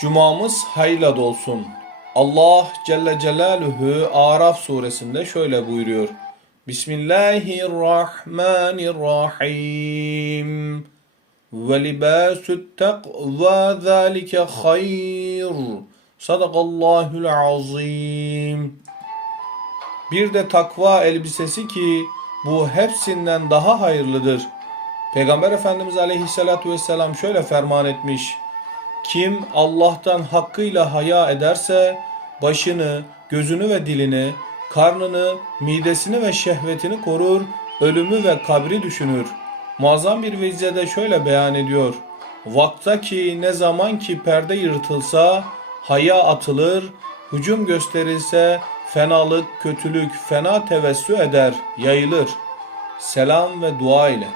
Cumamız hayırla dolsun. Allah Celle Celaluhu Araf suresinde şöyle buyuruyor. Bismillahirrahmanirrahim. Ve libasut takva zalike hayr. Sadakallahul azim. Bir de takva elbisesi ki bu hepsinden daha hayırlıdır. Peygamber Efendimiz Aleyhisselatü Vesselam şöyle ferman etmiş. Kim Allah'tan hakkıyla haya ederse başını, gözünü ve dilini, karnını, midesini ve şehvetini korur, ölümü ve kabri düşünür. Muazzam bir vecizede şöyle beyan ediyor. Vakta ki ne zaman ki perde yırtılsa haya atılır, hücum gösterilse fenalık, kötülük, fena tevessü eder, yayılır. Selam ve dua ile.